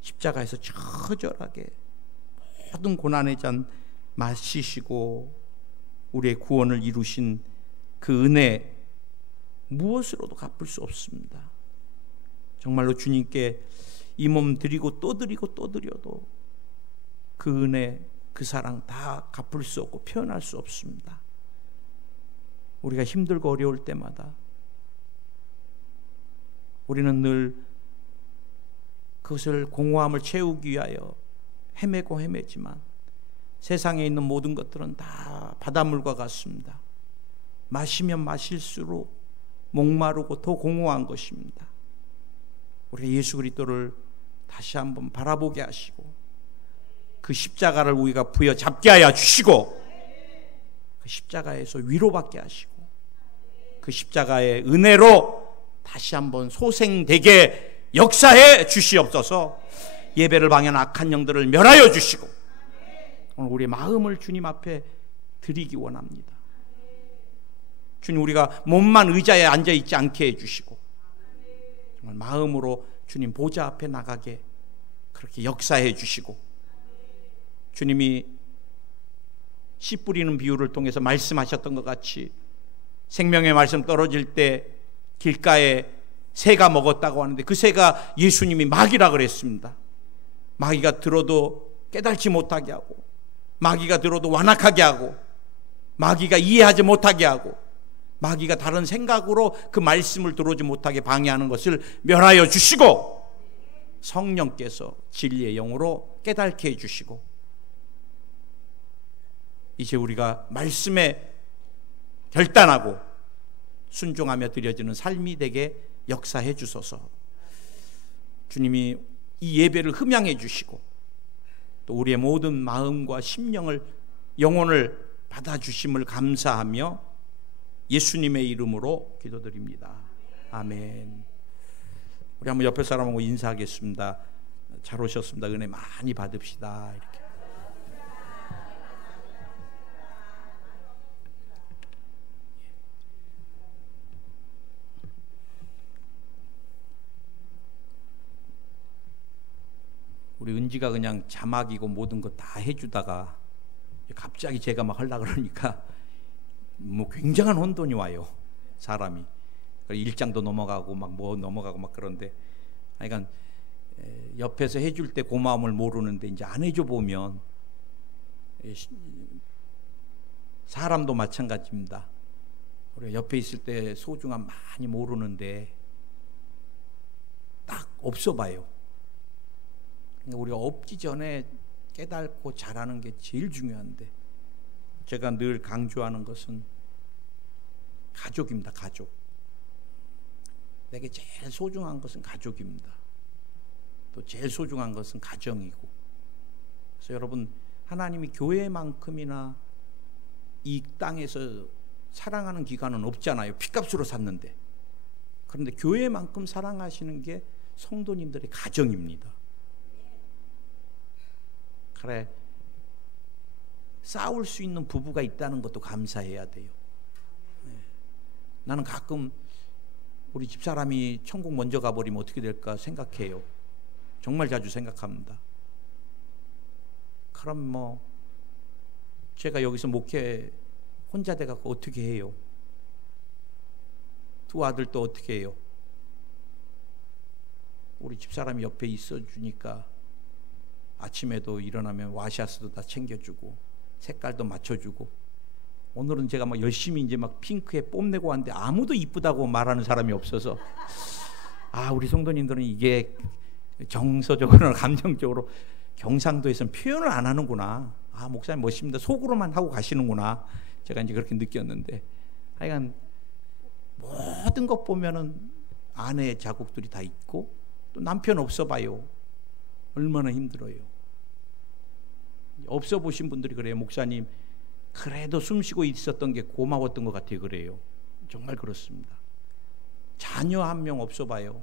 십자가에서 처절하게 모든 고난의 잔 마시시고 우리의 구원을 이루신 그 은혜 무엇으로도 갚을 수 없습니다. 정말로 주님께 이 몸 드리고 또 드리고 또 드려도 그 은혜, 그 사랑 다 갚을 수 없고 표현할 수 없습니다. 우리가 힘들고 어려울 때마다 우리는 늘 그것을 공허함을 채우기 위하여 헤매고 헤매지만 세상에 있는 모든 것들은 다 바닷물과 같습니다. 마시면 마실수록 목마르고 더 공허한 것입니다. 우리 예수 그리스도를 다시 한번 바라보게 하시고 그 십자가를 우리가 부여잡게 하여 주시고 그 십자가에서 위로받게 하시고 그 십자가의 은혜로 다시 한번 소생되게 역사해 주시옵소서. 예배를 방해하는 악한 영들을 멸하여 주시고 오늘 우리의 마음을 주님 앞에 드리기 원합니다. 주님, 우리가 몸만 의자에 앉아있지 않게 해주시고 정말 마음으로 주님 보좌 앞에 나가게 그렇게 역사해 주시고 주님이 씨 뿌리는 비유를 통해서 말씀하셨던 것 같이 생명의 말씀 떨어질 때 길가에 새가 먹었다고 하는데 그 새가 예수님이 마귀라 그랬습니다. 마귀가 들어도 깨달지 못하게 하고 마귀가 들어도 완악하게 하고 마귀가 이해하지 못하게 하고 마귀가 다른 생각으로 그 말씀을 들어오지 못하게 방해하는 것을 멸하여 주시고 성령께서 진리의 영으로 깨닫게 해주시고 이제 우리가 말씀에 결단하고 순종하며 드려지는 삶이 되게 역사해 주소서. 주님이 이 예배를 흠양해 주시고 또 우리의 모든 마음과 심령을 영혼을 받아주심을 감사하며 예수님의 이름으로 기도드립니다. 아멘. 우리 한번 옆에 사람하고 인사하겠습니다. 잘 오셨습니다. 은혜 많이 받읍시다. 이렇게. 우리 은지가 그냥 자막이고 모든 거 다 해주다가 갑자기 제가 막 하려고 그러니까 뭐 굉장한 혼돈이 와요. 사람이 일장도 넘어가고 막 뭐 넘어가고 막 그런데 그러니까 옆에서 해줄 때 고마움을 모르는데 이제 안 해줘 보면 사람도 마찬가지입니다. 우리가 옆에 있을 때 소중함 많이 모르는데 딱 없어 봐요. 그러니까 우리가 없기 전에 깨닫고 잘하는 게 제일 중요한데 제가 늘 강조하는 것은 가족입니다. 가족. 내게 제일 소중한 것은 가족입니다. 또 제일 소중한 것은 가정이고. 그래서 여러분 하나님이 교회만큼이나 이 땅에서 사랑하는 기관은 없잖아요. 핏값으로 샀는데. 그런데 교회만큼 사랑하시는 게 성도님들의 가정입니다. 그래, 싸울 수 있는 부부가 있다는 것도 감사해야 돼요. 나는 가끔 우리 집사람이 천국 먼저 가버리면 어떻게 될까 생각해요. 정말 자주 생각합니다. 그럼 뭐 제가 여기서 목회 혼자 돼갖고 어떻게 해요? 두 아들도 어떻게 해요? 우리 집사람이 옆에 있어주니까 아침에도 일어나면 와샤스도 다 챙겨주고 색깔도 맞춰주고 오늘은 제가 막 열심히 이제 막 핑크에 뽐내고 왔는데 아무도 이쁘다고 말하는 사람이 없어서 아 우리 성도님들은 이게 정서적으로나 감정적으로 경상도에서는 표현을 안 하는구나. 아 목사님 멋집니다. 속으로만 하고 가시는구나. 제가 이제 그렇게 느꼈는데 하여간 모든 것 보면은 아내의 자국들이 다 있고 또 남편 없어 봐요. 얼마나 힘들어요. 없어 보신 분들이 그래요. 목사님 그래도 숨쉬고 있었던 게 고마웠던 것 같아요. 그래요. 정말 그렇습니다. 자녀 한 명 없어 봐요.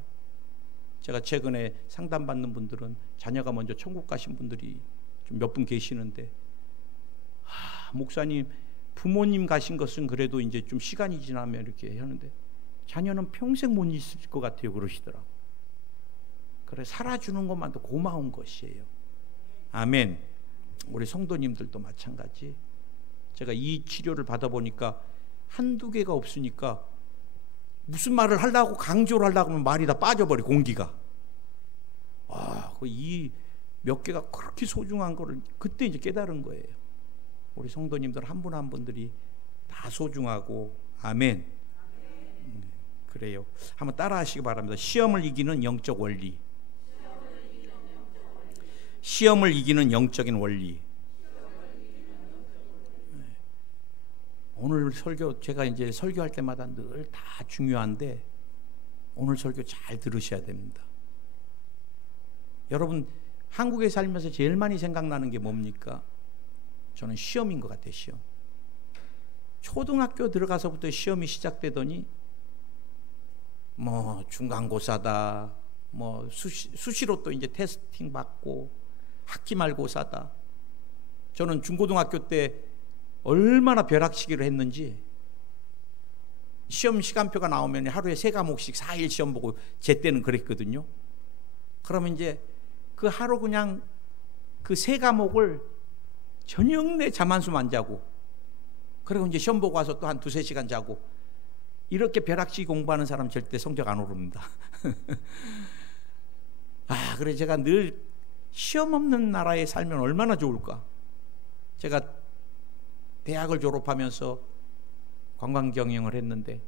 제가 최근에 상담받는 분들은 자녀가 먼저 천국 가신 분들이 좀 몇 분 계시는데 목사님 부모님 가신 것은 그래도 이제 좀 시간이 지나면 이렇게 하는데 자녀는 평생 못 있을 것 같아요. 그러시더라고요. 그래, 살아주는 것만도 고마운 것이에요. 아멘. 우리 성도님들도 마찬가지. 제가 이 치료를 받아보니까 한두 개가 없으니까 무슨 말을 하려고 강조를 하려고 하면 말이 다 빠져버려, 공기가. 이 몇 개가 그렇게 소중한 거를 그때 이제 깨달은 거예요. 우리 성도님들 한 분 한 분들이 다 소중하고. 아멘. 그래요. 한번 따라 하시기 바랍니다. 시험을 이기는 영적 원리. 시험을 이기는 영적인 원리. 오늘 설교, 제가 이제 설교할 때마다 늘 다 중요한데 오늘 설교 잘 들으셔야 됩니다. 여러분, 한국에 살면서 제일 많이 생각나는 게 뭡니까? 저는 시험인 것 같아요. 시험. 초등학교 들어가서부터 시험이 시작되더니 뭐 중간고사다, 뭐 수시로 또 이제 테스팅 받고 학기말고사다. 저는 중고등학교 때 얼마나 벼락치기를 했는지, 시험 시간표가 나오면 하루에 3과목씩 4일 시험 보고, 제 때는 그랬거든요. 그러면 이제 그 하루 그냥 그 3과목을 저녁 내 잠 한숨 안 자고, 그리고 이제 시험 보고 와서 또 한 2-3시간 자고, 이렇게 벼락치기 공부하는 사람 절대 성적 안 오릅니다. 그래 제가 늘 시험 없는 나라에 살면 얼마나 좋을까. 제가 대학을 졸업하면서 관광경영을 했는데,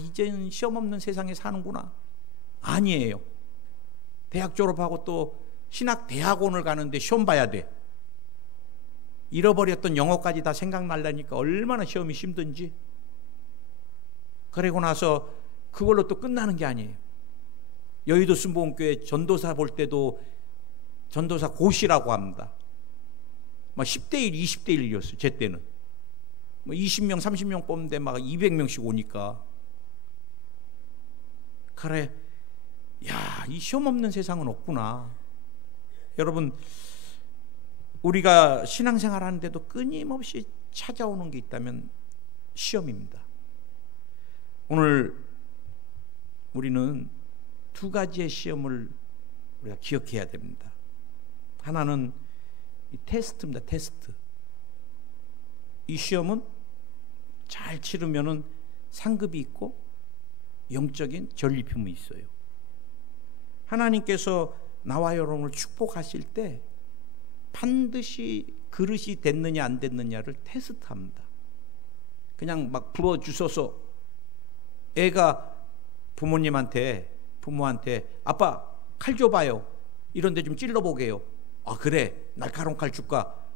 이제는 시험 없는 세상에 사는구나. 아니에요. 대학 졸업하고 또 신학대학원을 가는데 시험 봐야 돼. 잃어버렸던 영어까지 다 생각나려니까 얼마나 시험이 힘든지. 그러고 나서 그걸로 또 끝나는 게 아니에요. 여의도 순복음교회 전도사 볼 때도 전도사 고시라고 합니다. 막 10대 1, 20대 1이었어요. 제 때는. 뭐 20명, 30명 뽑는데 막 200명씩 오니까. 그래, 이 시험 없는 세상은 없구나. 여러분, 우리가 신앙생활 하는데도 끊임없이 찾아오는 게 있다면 시험입니다. 오늘 우리는 2가지의 시험을 우리가 기억해야 됩니다. 하나는 이 테스트입니다. 테스트. 이 시험은 잘 치르면은 상급이 있고 영적인 전리품이 있어요. 하나님께서 나와 여러분을 축복하실 때 반드시 그릇이 됐느냐 안 됐느냐를 테스트합니다. 그냥 막 부어주셔서 애가 부모한테 아빠 칼 줘봐요, 이런데 좀 찔러보게요. 그래, 날카로운 칼 줄까?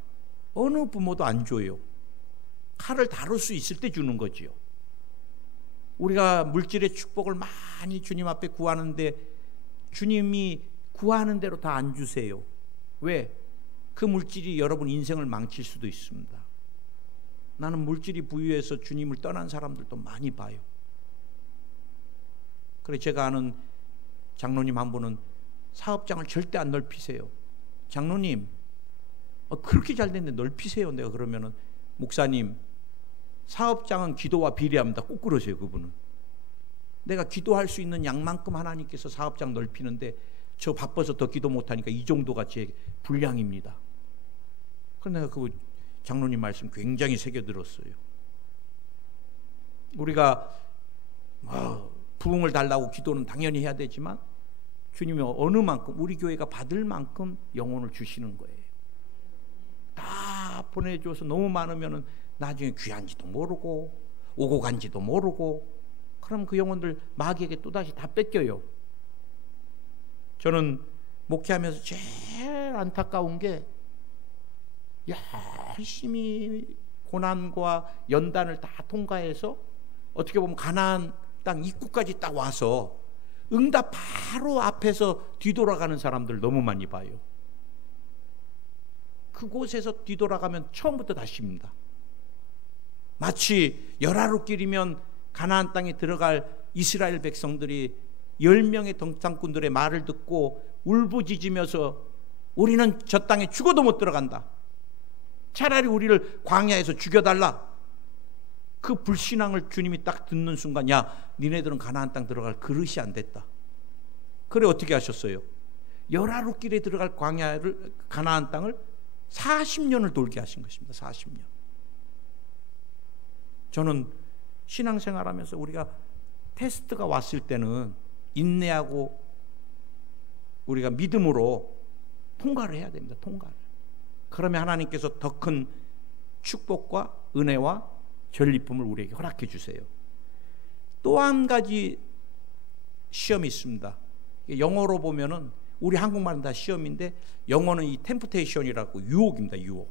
어느 부모도 안 줘요. 칼을 다룰 수 있을 때 주는 거지요. 우리가 물질의 축복을 많이 주님 앞에 구하는데 주님이 구하는 대로 다 안 주세요. 왜? 그 물질이 여러분 인생을 망칠 수도 있습니다. 나는 물질이 부유해서 주님을 떠난 사람들도 많이 봐요. 그래, 제가 아는 장로님 한 분은 사업장을 절대 안 넓히세요. 장로님, 그렇게 잘 됐는데 넓히세요. 내가 그러면은, 목사님, 사업장은 기도와 비례합니다. 꼭 그러세요. 그분은. 내가 기도할 수 있는 양만큼 하나님께서 사업장 넓히는데 저 바빠서 더 기도 못하니까 이 정도가 제 분량입니다. 그래서 내가 그 장로님 말씀 굉장히 새겨들었어요. 우리가 부흥을 달라고 기도는 당연히 해야 되지만 주님이 어느 만큼, 우리 교회가 받을 만큼 영혼을 주시는 거예요. 다 보내줘서 너무 많으면 나중에 귀한지도 모르고 오고 간지도 모르고, 그럼 그 영혼들 마귀에게 또다시 다 뺏겨요. 저는 목회하면서 제일 안타까운 게, 열심히 고난과 연단을 다 통과해서 어떻게 보면 가나안 땅 입구까지 딱 와서 응답 바로 앞에서 뒤돌아가는 사람들 너무 많이 봐요. 그곳에서 뒤돌아가면 처음부터 다시입니다. 마치 열하루길이면 가나안 땅에 들어갈 이스라엘 백성들이 10명의 동창꾼들의 말을 듣고 울부짖으면서 우리는 저 땅에 죽어도 못 들어간다, 차라리 우리를 광야에서 죽여달라. 그 불신앙을 주님이 딱 듣는 순간, 야, 니네들은 가나안 땅 들어갈 그릇이 안 됐다. 그래 어떻게 하셨어요? 열하루길에 들어갈 광야를 가나안 땅을 40년을 돌게 하신 것입니다. 40년. 저는 신앙생활하면서 우리가 테스트가 왔을 때는 인내하고 우리가 믿음으로 통과를 해야 됩니다. 통과를. 그러면 하나님께서 더 큰 축복과 은혜와 전리품을 우리에게 허락해 주세요. 또 한 가지 시험이 있습니다. 영어로 보면은 우리 한국말은 다 시험인데 영어는 이 템프테이션이라고 유혹입니다. 유혹.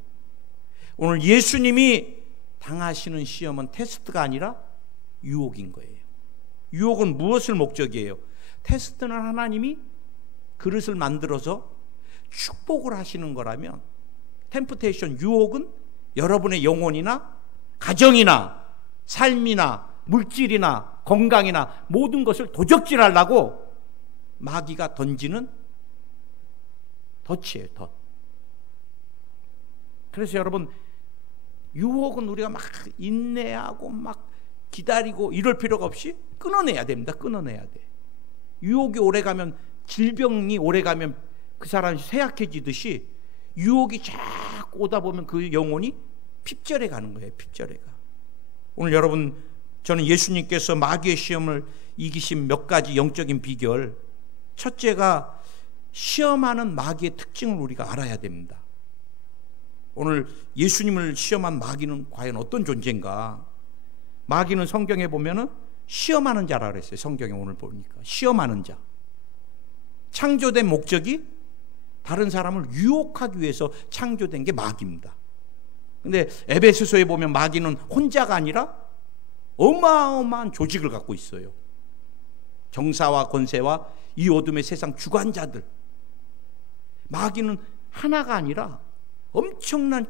오늘 예수님이 당하시는 시험은 테스트가 아니라 유혹인 거예요. 유혹은 무엇을 목적이에요? 테스트는 하나님이 그릇을 만들어서 축복을 하시는 거라면, 템프테이션, 유혹은 여러분의 영혼이나 가정이나 삶이나 물질이나 건강이나 모든 것을 도적질하려고 마귀가 던지는 덫이에요. 덫. 그래서 여러분, 유혹은 우리가 막 인내하고 막 기다리고 이럴 필요가 없이 끊어내야 됩니다. 끊어내야 돼. 유혹이 오래가면, 질병이 오래가면 그 사람이 쇠약해지듯이 유혹이 자꾸 오다 보면 그 영혼이 핍절해 가는 거예요. 핍절해가. 오늘 여러분, 저는 예수님께서 마귀의 시험을 이기신 몇 가지 영적인 비결, 첫째가 시험하는 마귀의 특징을 우리가 알아야 됩니다. 오늘 예수님을 시험한 마귀는 과연 어떤 존재인가? 마귀는 성경에 보면은 시험하는 자라 그랬어요. 성경에 오늘 보니까 시험하는 자. 창조된 목적이 다른 사람을 유혹하기 위해서 창조된 게 마귀입니다. 근데 에베소서에 보면 마귀는 혼자가 아니라 어마어마한 조직을 갖고 있어요. 정사와 권세와 이 어둠의 세상 주관자들. 마귀는 하나가 아니라 엄청난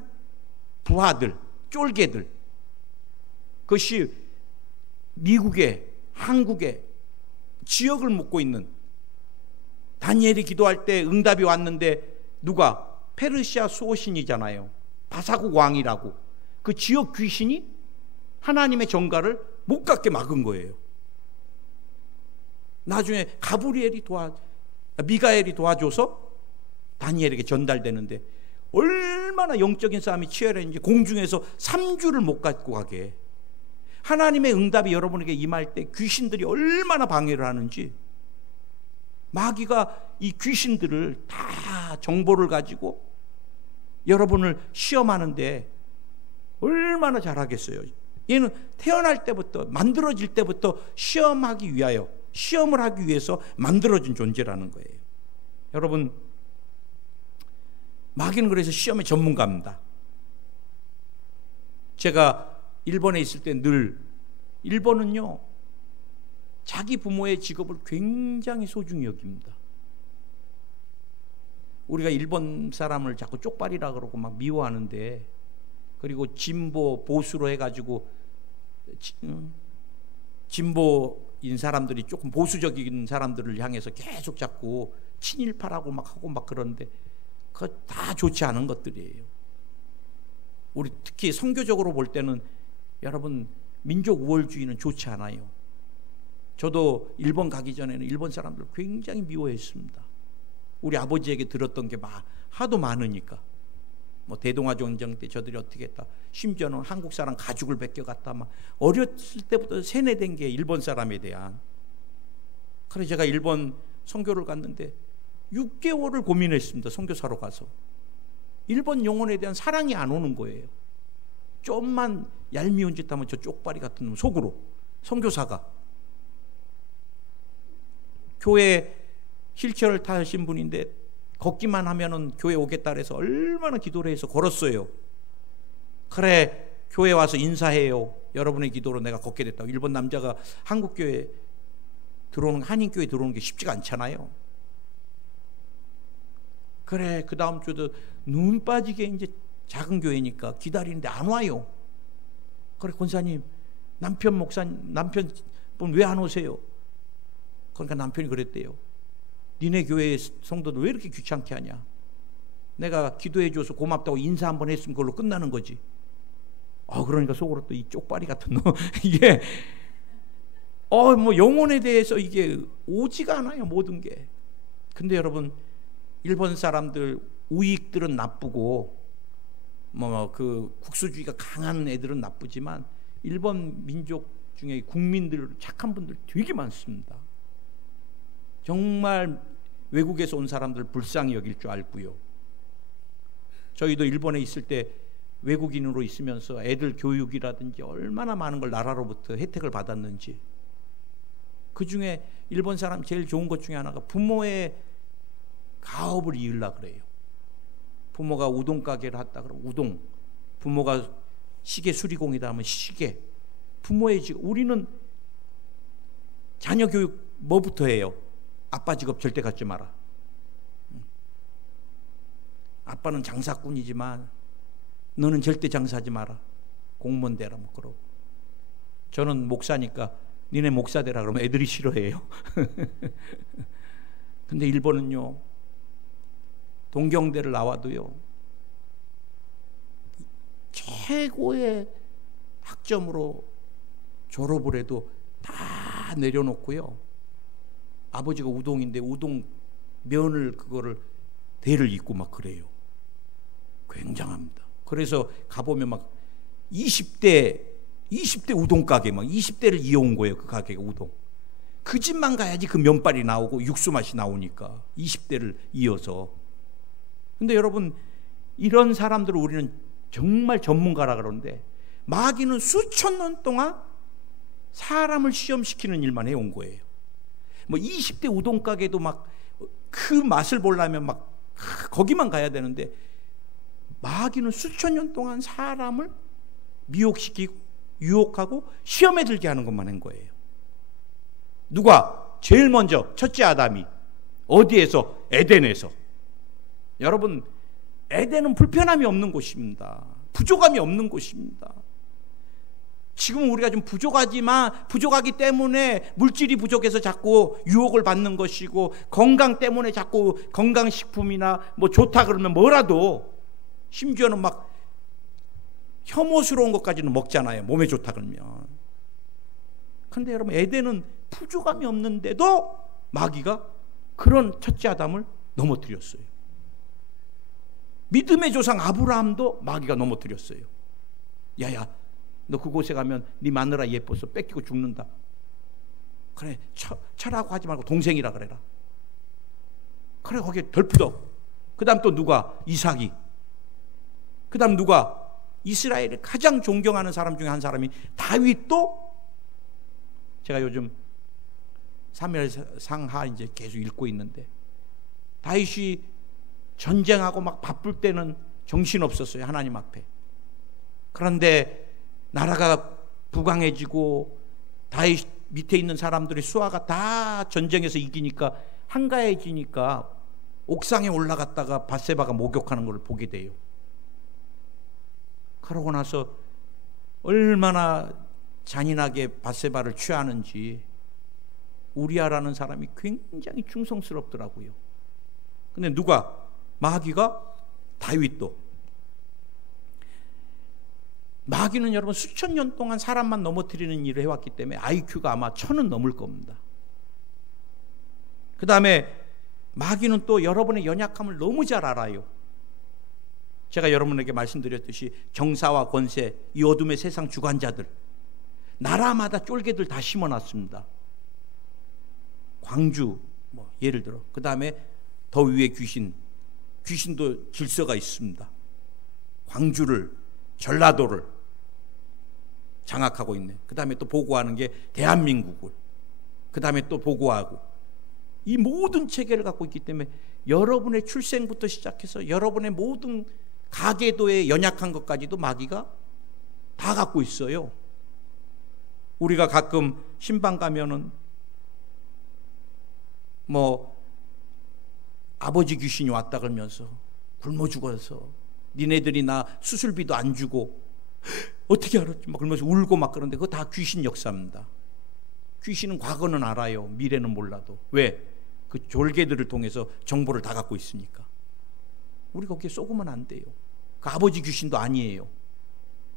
부하들, 쫄개들. 그것이 미국에, 한국에 지역을 묶고 있는, 다니엘이 기도할 때 응답이 왔는데 누가? 페르시아 수호신이잖아요. 바사국 왕이라고. 그 지역 귀신이 하나님의 전가를 못 갖게 막은 거예요. 나중에 미가엘이 도와줘서 다니엘에게 전달되는데 얼마나 영적인 싸움이 치열했는지 공중에서 3주를 못 갖고 가게. 하나님의 응답이 여러분에게 임할 때 귀신들이 얼마나 방해를 하는지, 마귀가 이 귀신들을 다 정보를 가지고 여러분을 시험하는데 얼마나 잘하겠어요. 얘는 태어날 때부터, 만들어질 때부터 시험하기 위하여, 시험을 하기 위해서 만들어진 존재라는 거예요. 여러분, 마귀는 그래서 시험의 전문가입니다. 제가 일본에 있을 때 늘, 일본은요 자기 부모의 직업을 굉장히 소중히 여깁니다. 우리가 일본 사람을 자꾸 쪽발이라 그러고 막 미워하는데, 그리고 진보 보수로 해가지고 진보인 사람들이 조금 보수적인 사람들을 향해서 계속 자꾸 친일파라고 막 하고 막 그러는데 그거 다 좋지 않은 것들이에요. 우리 특히 선교적으로 볼 때는 여러분, 민족 우월주의는 좋지 않아요. 저도 일본 가기 전에는 일본 사람들 굉장히 미워했습니다. 우리 아버지에게 들었던 게 하도 많으니까. 뭐 대동아 전쟁 때 저들이 어떻게 했다, 심지어는 한국 사람 가죽을 베껴갔다, 막 어렸을 때부터 세뇌된 게 일본 사람에 대한. 그래서 제가 일본 선교를 갔는데 6개월을 고민했습니다. 선교사로 가서. 일본 영혼에 대한 사랑이 안 오는 거예요. 좀만 얄미운 짓 하면 저 쪽발이 같은 놈 속으로, 선교사가. 교회 휠체어를 타신 분인데 걷기만 하면은 교회 오겠다 그래서 얼마나 기도를 해서 걸었어요. 그래, 교회 와서 인사해요. 여러분의 기도로 내가 걷게 됐다고. 일본 남자가 한국 교회 들어오는, 한인 교회 들어오는 게 쉽지가 않잖아요. 그래, 그 다음 주도 눈 빠지게 이제 작은 교회니까 기다리는데 안 와요. 그래, 권사님, 남편분 왜 안 오세요? 그러니까 남편이 그랬대요. 니네 교회 성도들 왜 이렇게 귀찮게 하냐? 내가 기도해 줘서 고맙다고 인사 한번 했으면 그걸로 끝나는 거지. 그러니까 속으로 또 이 쪽발이 같은 놈 이게 뭐 영혼에 대해서 이게 오지가 않아요. 모든 게 근데 여러분, 일본 사람들 우익들은 나쁘고 그 국수주의가 강한 애들은 나쁘지만 일본 민족 중에 국민들 착한 분들 되게 많습니다. 정말 외국에서 온 사람들 불쌍히 여길 줄 알고요. 저희도 일본에 있을 때 외국인으로 있으면서 애들 교육이라든지 얼마나 많은 걸 나라로부터 혜택을 받았는지. 그 중에 일본 사람 제일 좋은 것 중에 하나가 부모의 가업을 이으려고 그래요. 부모가 우동 가게를 했다 그러면 우동, 부모가 시계 수리공이다 하면 시계. 부모의 직업. 우리는 자녀 교육 뭐부터 해요? 아빠 직업 절대 갖지 마라. 아빠는 장사꾼이지만 너는 절대 장사하지 마라. 공무원 되라 뭐 그러고. 저는 목사니까 니네 목사 되라 그러면 애들이 싫어해요. 근데 일본은요, 동경대를 나와도요, 최고의 학점으로 졸업을 해도 다 내려놓고요, 아버지가 우동인데 우동 면을 그거를 대를 잇고 막 그래요. 굉장합니다. 그래서 가보면 막 20대 우동 가게 막 20대를 이어온 거예요. 그 가게가 우동. 그 집만 가야지 그 면발이 나오고 육수 맛이 나오니까 20대를 이어서. 근데 여러분, 이런 사람들을 우리는 정말 전문가라 그러는데 마귀는 수천 년 동안 사람을 시험시키는 일만 해온 거예요. 뭐 20대 우동 가게도 막 그 맛을 보려면 막 거기만 가야 되는데 마귀는 수천 년 동안 사람을 미혹시키고 유혹하고 시험에 들게 하는 것만 한 거예요. 누가? 제일 먼저 첫째 아담이. 어디에서? 에덴에서. 여러분, 에덴은 불편함이 없는 곳입니다. 부족함이 없는 곳입니다. 지금 우리가 좀 부족하기 때문에 물질이 부족해서 자꾸 유혹을 받는 것이고, 건강 때문에 자꾸 건강식품이나 뭐 좋다 그러면 뭐라도, 심지어는 막 혐오스러운 것까지는 먹잖아요. 몸에 좋다 그러면. 그런데 여러분, 에덴은 부족함이 없는데도 마귀가 그런 첫째 아담을 넘어뜨렸어요. 믿음의 조상 아브라함도 마귀가 넘어뜨렸어요. 야야, 너 그곳에 가면 네 마누라 예뻐서 뺏기고 죽는다. 그래, 처라고 하지 말고 동생이라 그래라. 그래, 거기에 덜푸덕. 그 다음 또 누가? 이삭이. 그 다음 누가? 이스라엘을 가장 존경하는 사람 중에 한 사람이 다윗도. 제가 요즘 사무엘 상하 이제 계속 읽고 있는데, 다윗이 전쟁하고 막 바쁠 때는 정신 없었어요. 하나님 앞에. 그런데 나라가 부강해지고 다윗 밑에 있는 사람들의 수하가 다 전쟁에서 이기니까 한가해지니까 옥상에 올라갔다가 밧세바가 목욕하는 걸 보게 돼요. 그러고 나서 얼마나 잔인하게 밧세바를 취하는지 우리아라는 사람이 굉장히 충성스럽더라고요. 근데 누가? 마귀가 다윗도. 마귀는 여러분 수천 년 동안 사람만 넘어뜨리는 일을 해왔기 때문에 IQ가 아마 1000은 넘을 겁니다. 그 다음에 마귀는 또 여러분의 연약함을 너무 잘 알아요. 제가 여러분에게 말씀드렸듯이 정사와 권세, 이 어둠의 세상 주관자들, 나라마다 쫄개들 다 심어놨습니다. 광주, 뭐 예를 들어. 그 다음에 더 위에 귀신도 질서가 있습니다. 광주를, 전라도를 장악하고 있네. 그 다음에 또 보고하는 게 대한민국을, 그 다음에 또 보고하고, 이 모든 체계를 갖고 있기 때문에 여러분의 출생부터 시작해서 여러분의 모든 가계도에 연약한 것까지도 마귀가 다 갖고 있어요. 우리가 가끔 신방 가면은 뭐 아버지 귀신이 왔다 그러면서 굶어 죽어서 니네들이 나 수술비도 안 주고 어떻게 알았지? 막 그러면서 울고 막 그러는데 그거 다 귀신 역사입니다. 귀신은 과거는 알아요. 미래는 몰라도. 왜? 그 졸개들을 통해서 정보를 다 갖고 있으니까. 우리가 거기에 쏘으면 안 돼요. 그 아버지 귀신도 아니에요.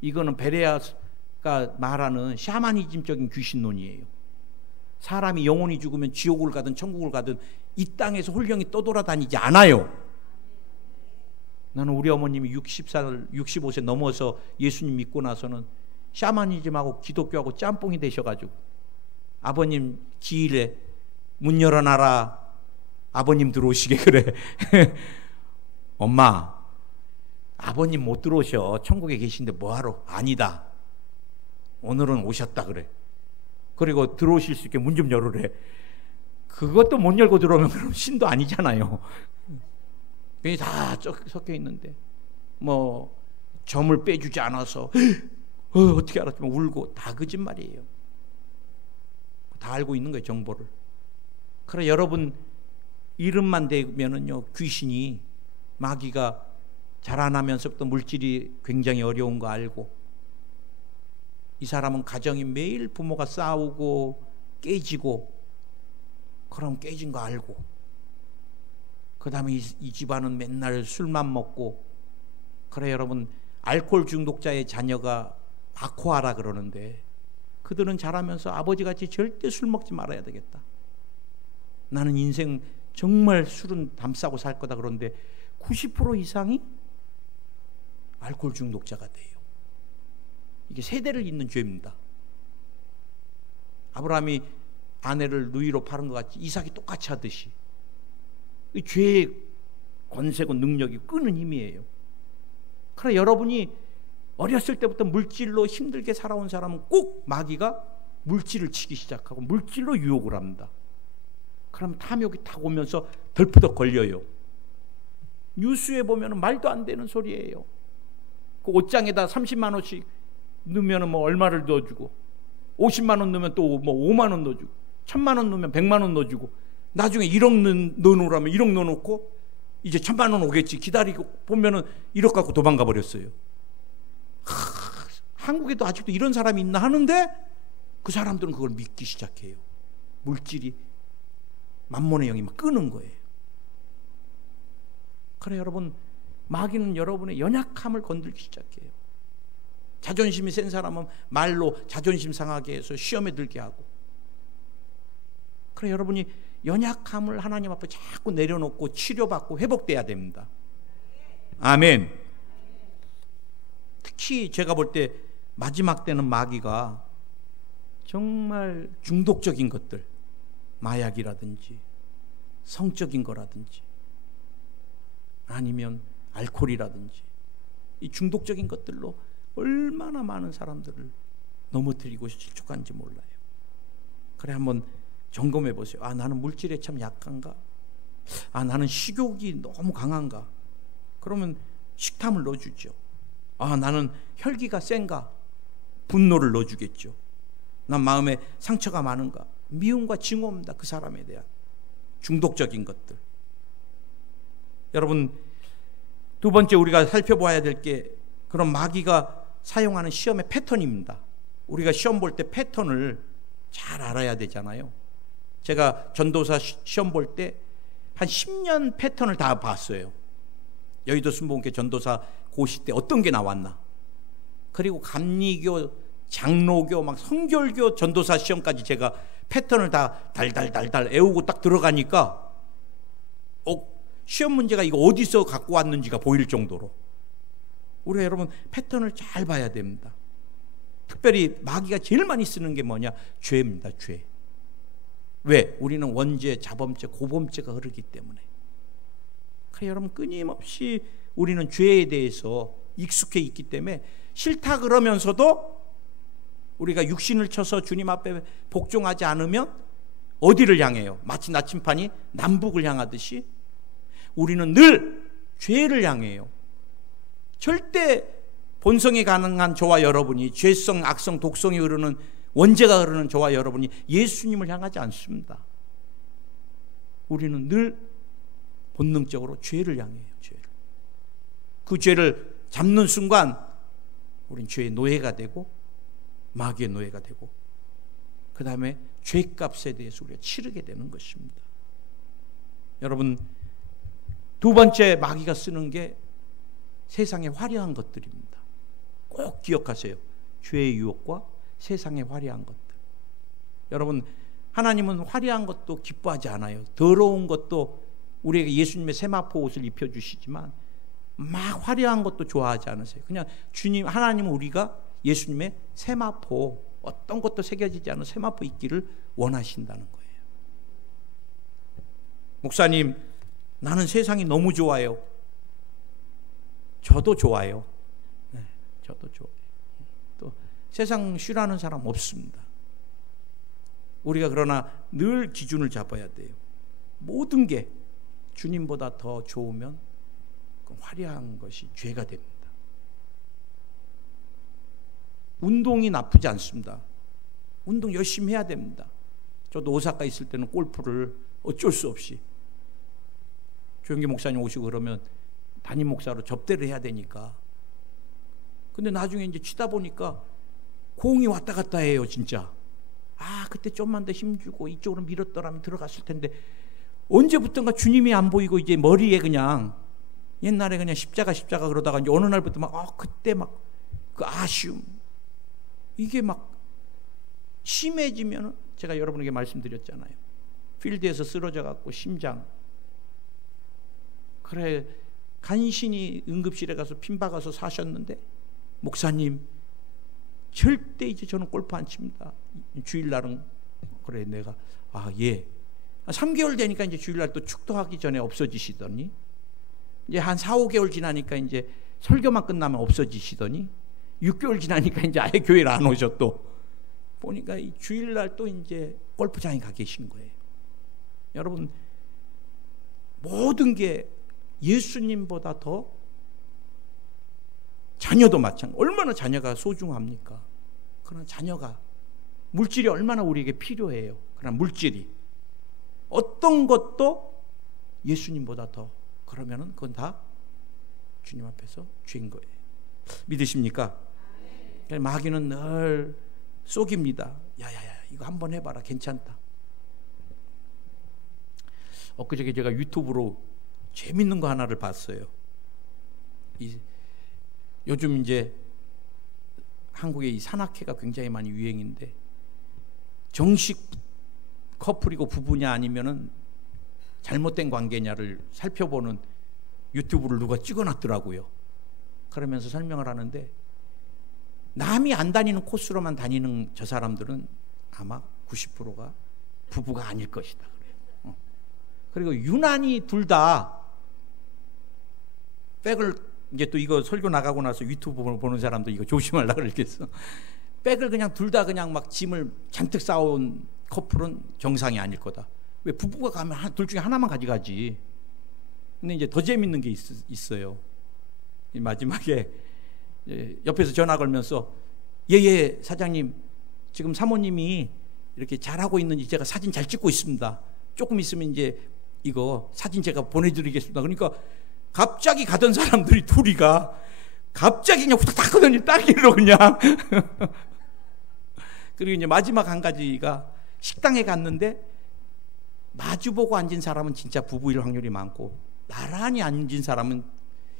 이거는 베레아가 말하는 샤머니즘적인 귀신론이에요. 사람이 영혼이 죽으면 지옥을 가든 천국을 가든 이 땅에서 홀령이 떠돌아다니지 않아요. 나는 우리 어머님이 60살, 65세 넘어서 예수님 믿고 나서는 샤머니즘하고 기독교하고 짬뽕이 되셔가지고 아버님 기일에 문 열어놔라, 아버님 들어오시게. 그래. 엄마, 아버님 못 들어오셔. 천국에 계신데 뭐하러? 아니다, 오늘은 오셨다. 그래. 그리고 들어오실 수 있게 문 좀 열으래. 그것도 못 열고 들어오면 그럼 신도 아니잖아요. 괜히 다 섞여 있는데 뭐 점을 빼주지 않아서 어떻게 알았지만 울고, 다 거짓말이에요. 다 알고 있는 거예요, 정보를. 그래, 여러분 이름만 대면은요, 귀신이, 마귀가 자라나면서부터 물질이 굉장히 어려운 거 알고, 이 사람은 가정이 매일 부모가 싸우고 깨지고, 그럼 깨진 거 알고, 그 다음에 이 집안은 맨날 술만 먹고. 그래, 여러분 알코올 중독자의 자녀가 아코아라 그러는데, 그들은 자라면서 아버지같이 절대 술 먹지 말아야 되겠다, 나는 인생 정말 술은 담싸고 살 거다. 그런데 90% 이상이 알코올 중독자가 돼요. 이게 세대를 잇는 죄입니다. 아브라함이 아내를 누이로 파는 것 같이 이삭이 똑같이 하듯이, 이 죄의 권세고 능력이 끄는 힘이에요. 그래, 여러분이 어렸을 때부터 물질로 힘들게 살아온 사람은 꼭 마귀가 물질을 치기 시작하고 물질로 유혹을 합니다. 그럼 탐욕이 탁 오면서 덜프덕 걸려요. 뉴스에 보면 말도 안 되는 소리예요. 그 옷장에다 30만 원씩 넣으면 뭐 얼마를 넣어주고, 50만 원 넣으면 또 뭐 5만 원 넣어주고, 1000만 원 넣으면 100만 원 넣어주고, 나중에 1억 넣어놓으라면 1억 넣어놓고 이제 1000만 원 오겠지 기다리고 보면은 1억 갖고 도망가 버렸어요. 한국에도 아직도 이런 사람이 있나 하는데, 그 사람들은 그걸 믿기 시작해요. 물질이 만몬의 영이 막 끄는 거예요. 그래, 여러분 마귀는 여러분의 연약함을 건들기 시작해요. 자존심이 센 사람은 말로 자존심 상하게 해서 시험에 들게 하고. 그래, 여러분이 연약함을 하나님 앞에 자꾸 내려놓고 치료받고 회복돼야 됩니다. 아멘. 특히 제가 볼 때 마지막 때는 마귀가 정말 중독적인 것들, 마약이라든지 성적인 거라든지 아니면 알코올이라든지, 이 중독적인 것들로 얼마나 많은 사람들을 넘어뜨리고 실족한지 몰라요. 그래, 한번 점검해 보세요. 아, 나는 물질에 참 약한가? 아, 나는 식욕이 너무 강한가? 그러면 식탐을 넣어주죠. 아, 나는 혈기가 센가? 분노를 넣어주겠죠. 난 마음에 상처가 많은가? 미움과 증오입니다. 그 사람에 대한 중독적인 것들. 여러분, 두 번째 우리가 살펴봐야 될 게 그런 마귀가 사용하는 시험의 패턴입니다. 우리가 시험 볼 때 패턴을 잘 알아야 되잖아요. 제가 전도사 시험 볼 때 한 10년 패턴을 다 봤어요. 여의도 순복음교회 전도사 고시 때 어떤 게 나왔나, 그리고 감리교, 장로교, 막 성결교 전도사 시험까지 제가 패턴을 다 달달달달 외우고 딱 들어가니까 시험 문제가 이거 어디서 갖고 왔는지가 보일 정도로. 우리가 여러분 패턴을 잘 봐야 됩니다. 특별히 마귀가 제일 많이 쓰는 게 뭐냐? 죄입니다. 죄. 왜? 우리는 원죄, 자범죄, 고범죄가 흐르기 때문에. 그래, 여러분 끊임없이 우리는 죄에 대해서 익숙해 있기 때문에 싫다 그러면서도 우리가 육신을 쳐서 주님 앞에 복종하지 않으면 어디를 향해요? 마치 나침판이 남북을 향하듯이 우리는 늘 죄를 향해요. 절대 본성에 가능한 저와 여러분이, 죄성, 악성, 독성이 흐르는, 원죄가 흐르는 저와 여러분이 예수님을 향하지 않습니다. 우리는 늘 본능적으로 죄를 향해요. 죄를. 그 죄를 잡는 순간 우린 죄의 노예가 되고 마귀의 노예가 되고, 그 다음에 죄값에 대해서 우리가 치르게 되는 것입니다. 여러분, 두 번째 마귀가 쓰는 게 세상의 화려한 것들입니다. 꼭 기억하세요. 죄의 유혹과 세상의 화려한 것들. 여러분, 하나님은 화려한 것도 기뻐하지 않아요. 더러운 것도 우리에게 예수님의 세마포 옷을 입혀주시지만 막 화려한 것도 좋아하지 않으세요. 그냥 주님, 하나님은 우리가 예수님의 세마포, 어떤 것도 새겨지지 않은 세마포 입기를 원하신다는 거예요. 목사님, 나는 세상이 너무 좋아요. 저도 좋아요. 네, 저도 좋아요. 또 세상 싫어하는 사람 없습니다. 우리가 그러나 늘 기준을 잡아야 돼요. 모든 게 주님보다 더 좋으면 그 화려한 것이 죄가 됩니다. 운동이 나쁘지 않습니다. 운동 열심히 해야 됩니다. 저도 오사카 있을 때는 골프를 어쩔 수 없이, 조영기 목사님 오시고 그러면 담임 목사로 접대를 해야 되니까. 근데 나중에 이제 치다 보니까 공이 왔다 갔다 해요, 진짜. 그때 좀만 더 힘주고 이쪽으로 밀었더라면 들어갔을 텐데, 언제부턴가 주님이 안 보이고 이제 머리에 그냥, 옛날에 그냥 십자가 그러다가 이제 어느 날부터 막 그때 막 그 아쉬움, 이게 막 심해지면, 제가 여러분에게 말씀드렸잖아요. 필드에서 쓰러져 갖고 심장, 그래 간신히 응급실에 가서 핀 박아서 사셨는데, 목사님 절대 이제 저는 골프 안 칩니다. 주일날은. 그래 내가 예. 3개월 되니까 이제 주일날 또 축도하기 전에 없어지시더니, 이제 한 4, 5개월 지나니까 이제 설교만 끝나면 없어지시더니, 6개월 지나니까 이제 아예 교회를 안 오셔. 또 보니까 이 주일날 또 이제 골프장에 가 계신 거예요. 여러분, 모든 게 예수님보다 더, 자녀도 마찬가지. 얼마나 자녀가 소중합니까? 그러나 자녀가, 물질이 얼마나 우리에게 필요해요. 그러나 물질이, 어떤 것도 예수님보다 더, 그러면은 그건 다 주님 앞에서 죄인 거예요. 믿으십니까? 마귀는 늘 속입니다. 야야야, 이거 한번 해봐라, 괜찮다. 엊그저께 제가 유튜브로 재밌는 거 하나를 봤어요. 요즘 이제 한국에 이 산악회가 굉장히 많이 유행인데, 정식 커플이고 부부냐 아니면은 잘못된 관계냐를 살펴보는 유튜브를 누가 찍어놨더라고요. 그러면서 설명을 하는데, 남이 안 다니는 코스로만 다니는 저 사람들은 아마 90%가 부부가 아닐 것이다. 그래요. 그리고 유난히 둘 다 백을, 이제 또 이거 설교 나가고 나서 유튜브 보는 사람도 이거 조심하려고 그러겠어. 백을 그냥 둘 다 그냥 막 짐을 잔뜩 쌓아온 커플은 정상이 아닐 거다. 왜 부부가 가면 둘 중에 하나만 가져가지. 근데 이제 더 재밌는 게 있어요. 마지막에 옆에서 전화 걸면서, 예 사장님, 지금 사모님이 이렇게 잘하고 있는지 제가 사진 잘 찍고 있습니다. 조금 있으면 이제 이거 사진 제가 보내드리겠습니다. 그러니까 갑자기 가던 사람들이 둘이가 갑자기 그냥 후딱 하더니 따기로 그냥 그리고 이제 마지막 한 가지가, 식당에 갔는데 마주보고 앉은 사람은 진짜 부부일 확률이 많고, 나란히 앉은 사람은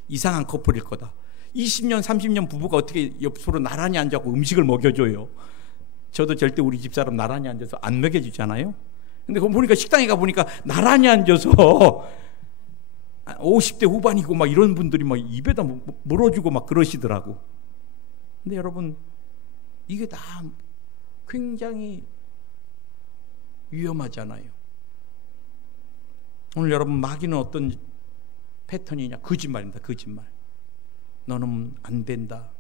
이상한 커플일 거다. 20년 30년 부부가 어떻게 옆으로 나란히 앉아서 음식을 먹여줘요. 저도 절대 우리 집사람 나란히 앉아서 안 먹여주잖아요. 근데 그거 보니까, 식당에 가보니까 나란히 앉아서 50대 후반이고 막 이런 분들이 막 입에다 물어주고 막 그러시더라고. 근데 여러분, 이게 다 굉장히 위험하잖아요. 오늘 여러분, 마귀는 어떤 패턴이냐? 거짓말입니다. 거짓말. 너는 안 된다.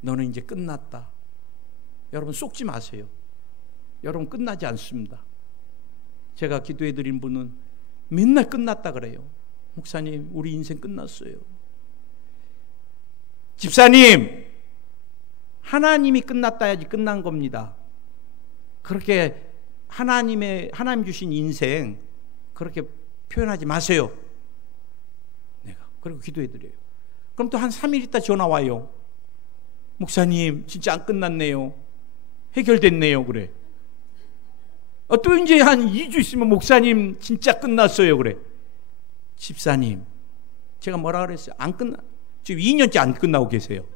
너는 이제 끝났다. 여러분, 속지 마세요. 여러분, 끝나지 않습니다. 제가 기도해 드린 분은 맨날 끝났다 그래요. 목사님, 우리 인생 끝났어요. 집사님, 하나님이 끝났다 해야지 끝난 겁니다. 그렇게 하나님 주신 인생 그렇게 표현하지 마세요. 내가 그리고 기도해 드려요. 그럼 또 한 3일 있다 전화 와요. 목사님, 진짜 안 끝났네요. 해결됐네요. 그래. 또 이제 한 2주 있으면, 목사님 진짜 끝났어요. 그래. 집사님, 제가 뭐라 그랬어요? 안 끝나, 지금 2년째 안 끝나고 계세요.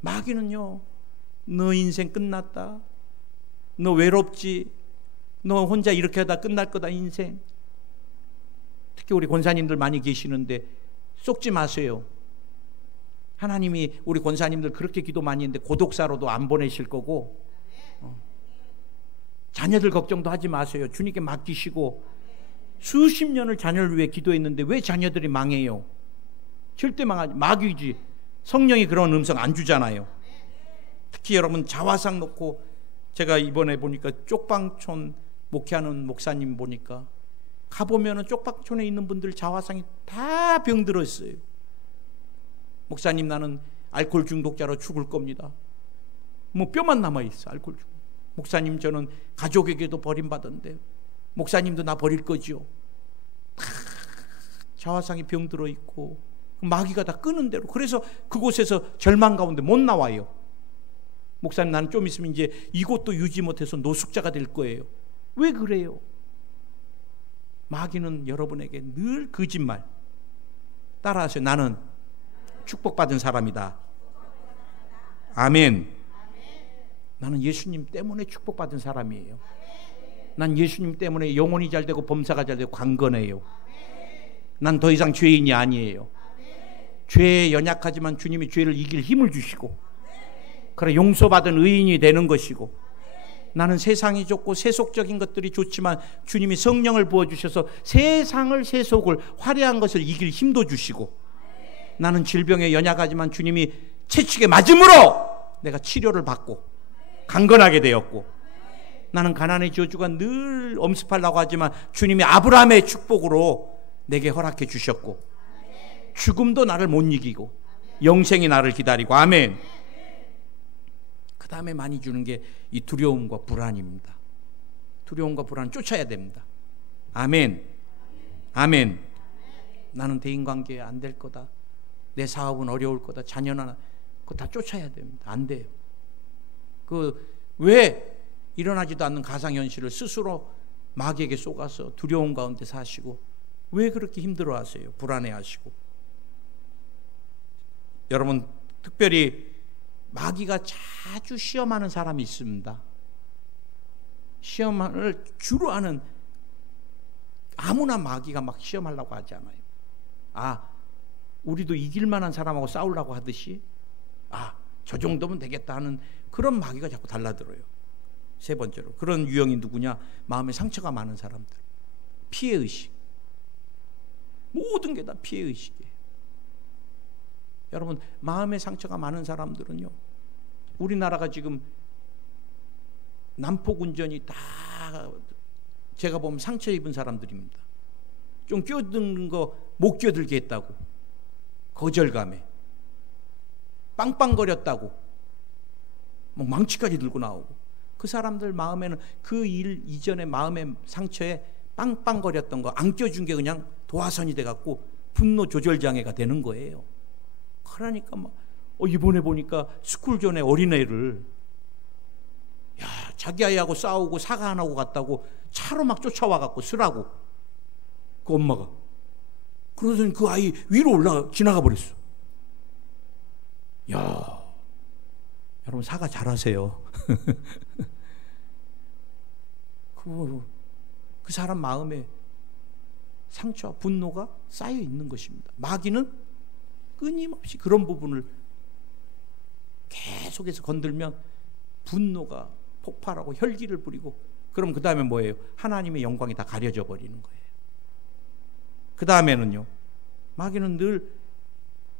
마귀는요, 너 인생 끝났다, 너 외롭지? 너 혼자 이렇게 하다 끝날 거다 인생. 특히 우리 권사님들 많이 계시는데 속지 마세요. 하나님이 우리 권사님들 그렇게 기도 많이 했는데 고독사로도 안 보내실 거고, 자녀들 걱정도 하지 마세요. 주님께 맡기시고. 수십 년을 자녀를 위해 기도했는데 왜 자녀들이 망해요? 절대 망하지. 마귀지. 성령이 그런 음성 안 주잖아요. 특히 여러분 자화상 놓고, 제가 이번에 보니까 쪽방촌 목회하는 목사님 보니까 가보면은 쪽방촌에 있는 분들 자화상이 다 병들어 있어요. 목사님, 나는 알코올 중독자로 죽을 겁니다. 뭐 뼈만 남아있어. 알코올 중독. 목사님, 저는 가족에게도 버림받았는데 목사님도 나 버릴 거지요. 자화상이 병들어 있고 마귀가 다 끄는 대로. 그래서 그곳에서 절망 가운데 못 나와요. 목사님, 나는 좀 있으면 이제 이곳도 유지 못해서 노숙자가 될 거예요. 왜 그래요? 마귀는 여러분에게 늘 거짓말. 따라하세요. 나는 축복받은 사람이다. 아멘. 나는 예수님 때문에 축복받은 사람이에요. 난 예수님 때문에 영혼이 잘 되고 범사가 잘 되고 강건해요. 난 더 이상 죄인이 아니에요. 죄에 연약하지만 주님이 죄를 이길 힘을 주시고, 그래 용서받은 의인이 되는 것이고, 나는 세상이 좋고 세속적인 것들이 좋지만 주님이 성령을 부어주셔서 세상을, 세속을, 화려한 것을 이길 힘도 주시고, 나는 질병에 연약하지만 주님이 채찍에 맞음으로 내가 치료를 받고 강건하게 되었고, 나는 가난의 저주가 늘 엄습하려고 하지만 주님이 아브라함의 축복으로 내게 허락해 주셨고, 죽음도 나를 못 이기고 영생이 나를 기다리고. 아멘. 그 다음에 많이 주는 게 이 두려움과 불안입니다. 두려움과 불안 쫓아야 됩니다. 아멘. 아멘. 나는 대인관계 안 될 거다, 내 사업은 어려울 거다, 자녀는, 그거 다 쫓아야 됩니다. 안 돼요. 왜 일어나지도 않는 가상현실을 스스로 마귀에게 쏘가서 두려움 가운데 사시고 왜 그렇게 힘들어하세요? 불안해하시고. 여러분, 특별히 마귀가 자주 시험하는 사람이 있습니다. 시험을 주로 하는, 아무나 마귀가 막 시험하려고 하잖아요. 우리도 이길 만한 사람하고 싸우려고 하듯이 저 정도면 되겠다 하는 그런 마귀가 자꾸 달라들어요. 세 번째로 그런 유형이 누구냐? 마음에 상처가 많은 사람들. 피해의식. 모든 게 다 피해의식이에요. 여러분, 마음에 상처가 많은 사람들은요, 우리나라가 지금 난폭운전이 다 제가 보면 상처 입은 사람들입니다. 좀 끼어드는 거 못 끼어들게 했다고, 거절감에 빵빵거렸다고 뭐 망치까지 들고 나오고, 그 사람들 마음에는 그 일 이전에 마음의 상처에 빵빵거렸던 거 안 껴준 게 그냥 도화선이 돼갖고 분노 조절 장애가 되는 거예요. 그러니까 막 이번에 보니까 스쿨존에 어린애를 자기 아이하고 싸우고 사과 안 하고 갔다고 차로 막 쫓아와갖고 쓰라고, 그 엄마가. 그러더니 그 아이 위로 지나가 버렸어. 여러분, 사과 잘하세요. 그 사람 마음에 상처와 분노가 쌓여 있는 것입니다. 마귀는 끊임없이 그런 부분을 계속해서 건들면 분노가 폭발하고 혈기를 부리고, 그럼 그 다음에 뭐예요? 하나님의 영광이 다 가려져 버리는 거예요. 그 다음에는요, 마귀는 늘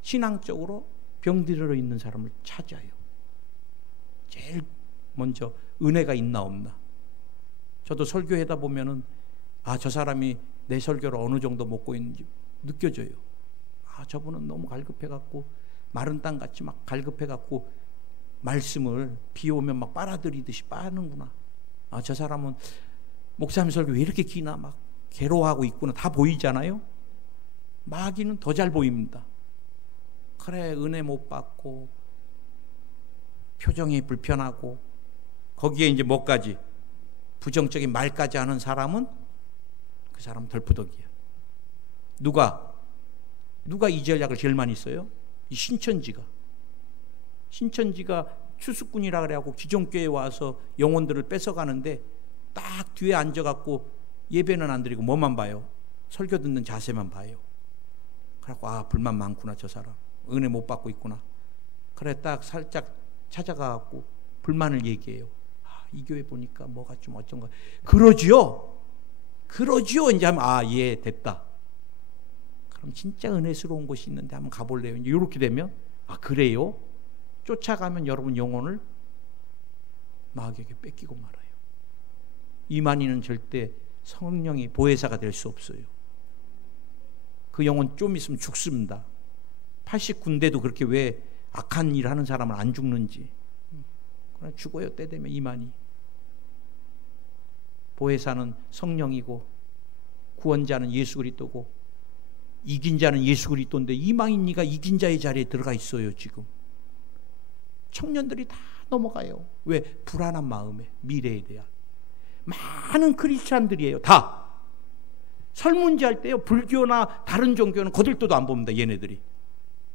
신앙적으로 병들어 있는 사람을 찾아요. 제일 먼저 은혜가 있나 없나. 저도 설교하다 보면은 저 사람이 내 설교를 어느 정도 먹고 있는지 느껴져요. 저분은 너무 갈급해갖고 마른 땅같이 막 갈급해갖고 말씀을 비 오면 막 빨아들이듯이 빠는구나. 저 사람은 목사님 설교 왜 이렇게 기나 막 괴로워하고 있구나. 다 보이잖아요. 마귀는 더 잘 보입니다. 그래, 은혜 못 받고 표정이 불편하고 거기에 이제 뭐까지, 부정적인 말까지 하는 사람은 그 사람 덜푸덕이야. 누가 이 전략을 제일 많이 써요? 이 신천지가 추수꾼이라 그래갖고 기존교회에 와서 영혼들을 뺏어가는데 딱 뒤에 앉아갖고 예배는 안 드리고 뭐만 봐요? 설교 듣는 자세만 봐요. 그래갖고 아, 불만 많구나, 저 사람 은혜 못 받고 있구나. 그래 딱 살짝 찾아가갖고 불만을 얘기해요. 아, 이 교회 보니까 뭐가 좀 어쩐가. 그러지요 이제 하면 아, 예, 됐다. 그럼 진짜 은혜스러운 곳이 있는데 한번 가볼래요. 이제 이렇게 되면 아, 그래요? 쫓아가면 여러분 영혼을 마귀에게 뺏기고 말아요. 이만희는 절대 성령이 보혜사가 될 수 없어요. 그 영혼 좀 있으면 죽습니다. 80군데도 그렇게 왜 악한 일 하는 사람은 안 죽는지. 그러나 죽어요, 때 되면. 이만희. 보혜사는 성령이고 구원자는 예수 그리스도고 이긴 자는 예수 그리스도인데 이방인이가 이긴 자의 자리에 들어가 있어요. 지금 청년들이 다 넘어가요. 왜? 불안한 마음에, 미래에 대한. 많은 크리스찬들이에요. 다 설문지할 때요, 불교나 다른 종교는 거들떠도 안 봅니다. 얘네들이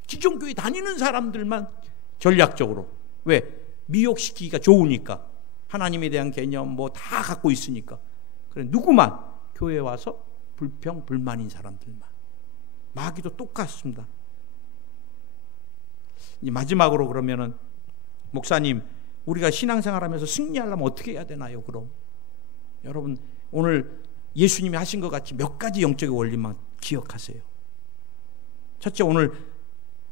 기존 교회 다니는 사람들만 전략적으로. 왜? 미혹시키기가 좋으니까. 하나님에 대한 개념 뭐 다 갖고 있으니까. 그래, 누구만 교회에 와서 불평 불만인 사람들만. 마귀도 똑같습니다. 이제 마지막으로 그러면은 목사님, 우리가 신앙생활하면서 승리하려면 어떻게 해야 되나요? 그럼 여러분 오늘 예수님이 하신 것 같이 몇 가지 영적인 원리만 기억하세요. 첫째, 오늘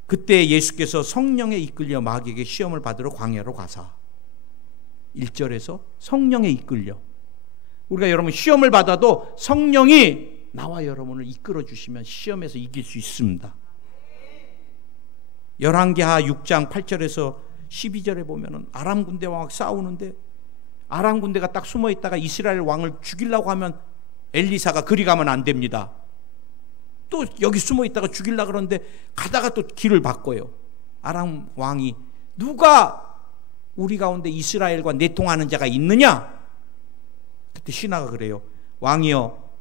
그때 예수께서 성령에 이끌려 마귀에게 시험을 받으러 광야로 가사. 1절에서 성령에 이끌려. 우리가 여러분 시험을 받아도 성령이 나와 여러분을 이끌어 주시면 시험에서 이길 수 있습니다. 열왕기하 6장 8절에서 12절에 보면은 아람 군대와 싸우는데 아람 군대가 딱 숨어 있다가 이스라엘 왕을 죽이려고 하면 엘리사가 그리 가면 안 됩니다. 또 여기 숨어 있다가 죽이려고 그러는데 가다가 또 길을 바꿔요. 아람 왕이 누가 우리 가운데 이스라엘과 내통하는 자가 있느냐? 그때 신하가 그래요. 왕이여,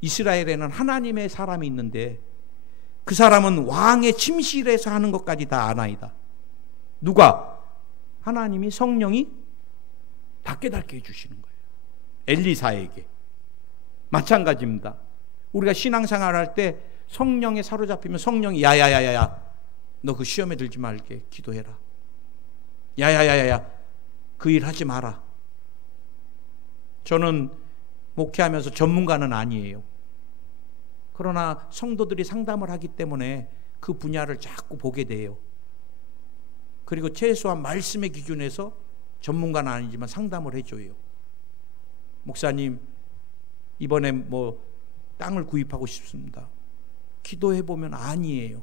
이스라엘에는 하나님의 사람이 있는데 그 사람은 왕의 침실에서 하는 것까지 다 아나이다. 누가? 하나님이 성령이 다 깨닫게 해주시는 거예요. 엘리사에게. 마찬가지입니다. 우리가 신앙생활 할 때 성령에 사로잡히면 성령이 야야야야야, 너 그 시험에 들지 말게 기도해라. 야야야야야, 그 일 하지 마라. 저는 목회하면서 전문가는 아니에요. 그러나 성도들이 상담을 하기 때문에 그 분야를 자꾸 보게 돼요. 그리고 최소한 말씀의 기준에서 전문가는 아니지만 상담을 해줘요. 목사님, 이번에 뭐 땅을 구입하고 싶습니다. 기도해보면 아니에요.